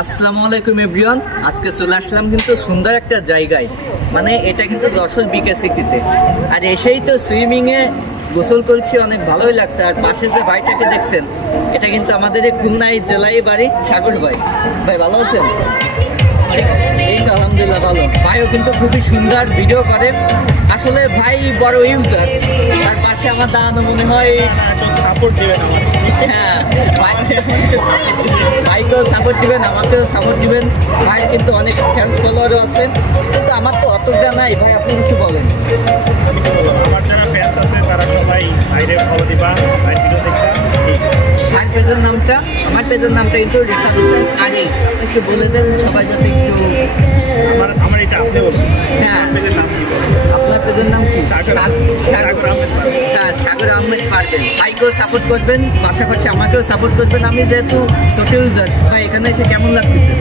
আসসালামু আলাইকুম এভরিওয়ান। আজকে চলে আসলাম কিন্তু সুন্দর একটা জায়গায়, মানে এটা কিন্তু যশোর বিকে সিটিতে। আর এসেই তো সুইমিংয়ে গোসল করছি, অনেক ভালোই লাগছে। আর পাশে যে ভাইটাকে দেখছেন, এটা কিন্তু আমাদের এই খুলনা জেলায় বাড়ি, সাগর ভাই। ভাই ভালো আছেন? এই তো আলহামদুলিল্লাহ ভালো। ভাইও কিন্তু খুবই সুন্দর ভিডিও করে। আসলে ভাই বড় ইউজার, তার পাশে আমার দাঁড়ানো মনে হয় সাপোর্ট দিবেন আমার। হ্যাঁ, ভাইকেও সাপোর্ট দিবেন, আমাকেও সাপোর্ট দিবেন। ভাই কিন্তু অনেক ফ্যান্স ফলোয়ারও আছে, কিন্তু আমার তো অতটা নাই। ভাই আপনি কিছু বলেন। আমার যারা ফ্যান্স আছে তারা সবাই বাইরে ফলো দিবা, ভাই ভিডিও দেখবা। ভাই পেজের নামটা, আমার পেজের নামটা কিন্তু রেখা দিচ্ছেন আগে, আপনি একটু বলে দেন সবাই যাতে একটু। আমার এটা আপনি বলুন। হ্যাঁ, পেজের নাম কি বলছেন? আপনার পেজের নাম কি? সাগর আহমেদ। হ্যাঁ, সাগর আহমেদ পারবেন। ভাইকেও সাপোর্ট করবেন, পাশাপাশি আমাকেও সাপোর্ট করবেন। আমি যেহেতু ছোট ইউজার, ভাই এখানে এসে কেমন লাগতেছে?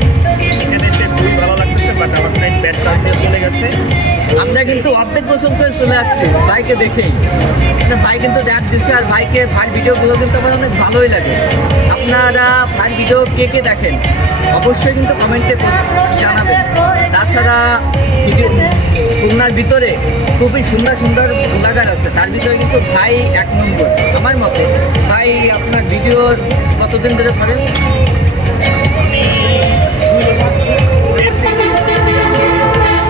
এখানে এসে খুবই ভালো লাগতেছে, বাট আমার ফ্রেন্ড ব্যাড কাজ দিয়ে চলে গেছে। আমরা কিন্তু অর্ধেক গোসল করে চলে আসছি ভাইকে দেখেই। ভাই কিন্তু দেখ দিচ্ছে, আর ভাইকে ভাই ভিডিওগুলো কিন্তু আমার অনেক ভালোই লাগে। আপনারা ভাই ভিডিও কে কে দেখেন অবশ্যই কিন্তু কমেন্টে জানাবেন। তাছাড়া খুলনার ভিতরে খুবই সুন্দর সুন্দর ব্লগার আছে, তার ভিতরে কিন্তু ভাই 1 নম্বর আমার মতে। ভাই আপনার ভিডিওর কতদিন ধরে করেন?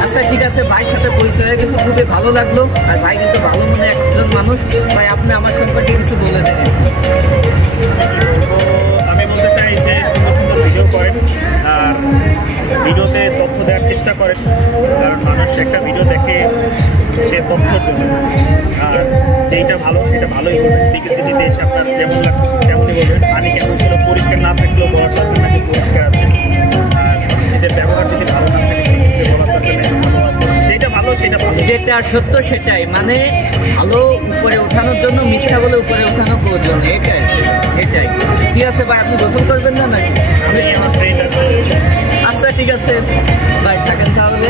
আচ্ছা ঠিক আছে, ভাইয়ের সাথে পরিচয় হয়ে কিন্তু খুবই ভালো লাগলো। আর ভাই কিন্তু ভালো মনে একজন মানুষ। ভাই আপনি আমার সম্পর্কে কিছু বলে দেন। আমি বলতে চাই যে সুন্দর সুন্দর ভিডিও করেন, আর ভিডিওতে তথ্য দেওয়ার চেষ্টা করেন, কারণ মানুষ একটা ভিডিও দেখে সে তথ্যের জন্য। আর যেইটা ভালো সেটা ভালোই বলবেন। বিকেসিটিতে এসে আপনার যেমন লাগছে তেমনই বলবেন। পানি কেমন ছিল পরিষ্কার না থাকলেও বলার দরকার নাকি পরিষ্কার আছে। আর এদের ব্যবহার যদি ভালো না থাকে সেক্ষেত্রে বলার দরকার নাকি ভালো আছে। যেটা ভালো সেটা ভালো, যেটা সত্য সেটাই, মানে ভালো উপরে ওঠানোর জন্য মিথ্যা বলে উপরে ওঠানো প্রয়োজন। এটাই এটাই ঠিক আছে ভাই, আপনি গোসল করবেন না নাকি? আমি আমার ফ্রেন্ড আছে। আচ্ছা ঠিক আছে ভাই, থাকেন তাহলে।